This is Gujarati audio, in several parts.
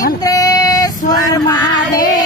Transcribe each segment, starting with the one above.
entre su armadero.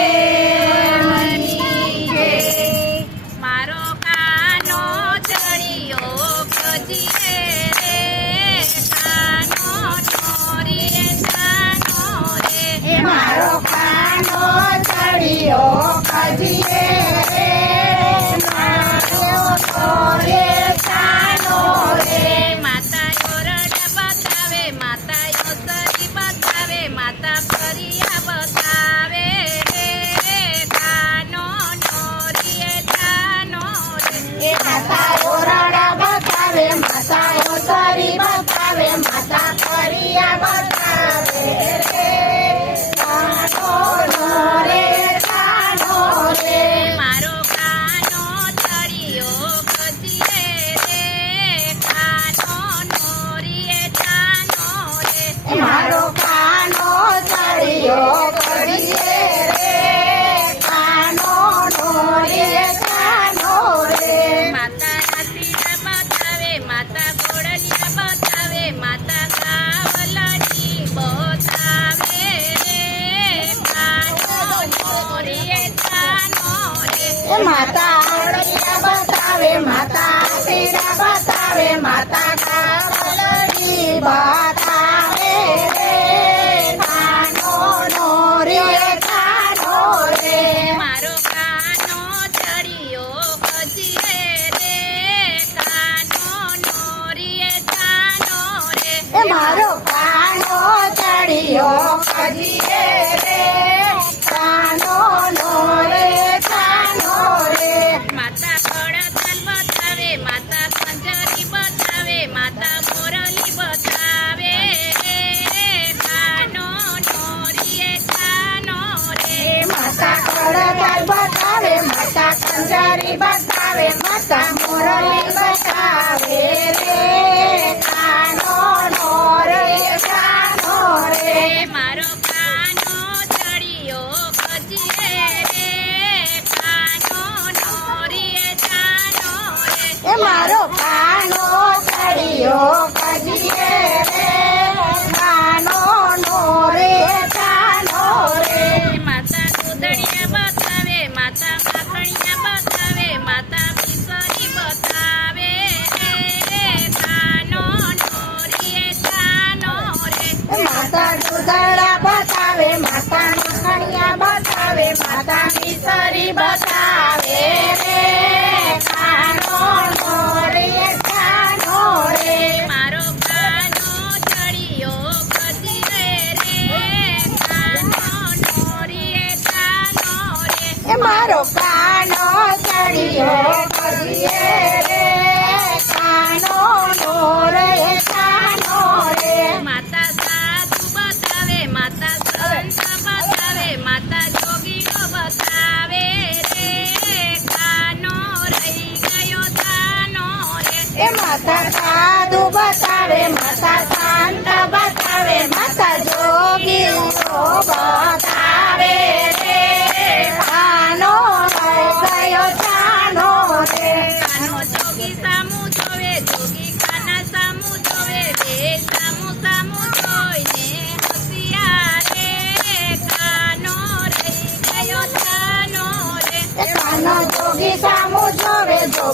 મારો કાનો ચડ્યો કરીએ રે કાનો ડોરીએ કાનો રે. માતા રાત્રિના બતાવે માતા કોડલિયા બતાવે માતા કાવલાની બતાવે રે. કાનો ડોરીએ કાનો રે. અંજારી બતાવે માતા મોરલી બતાવે રે મારો કાનો સળિયો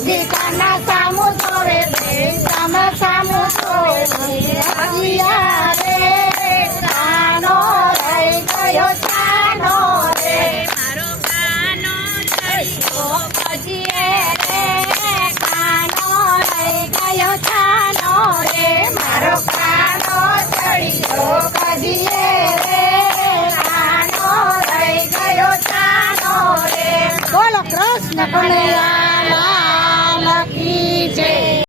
ગીતાના સામુ જોવે ગીતામાં સામુ જોવે હરિયા રે? કાનો રહી ગયો કાનો રે? મારો કાનો જઈયો ભજીએ રે કાનો રહી ગયો કાનો રે? બોલો કૃષ્ણ કનૈયા DJ.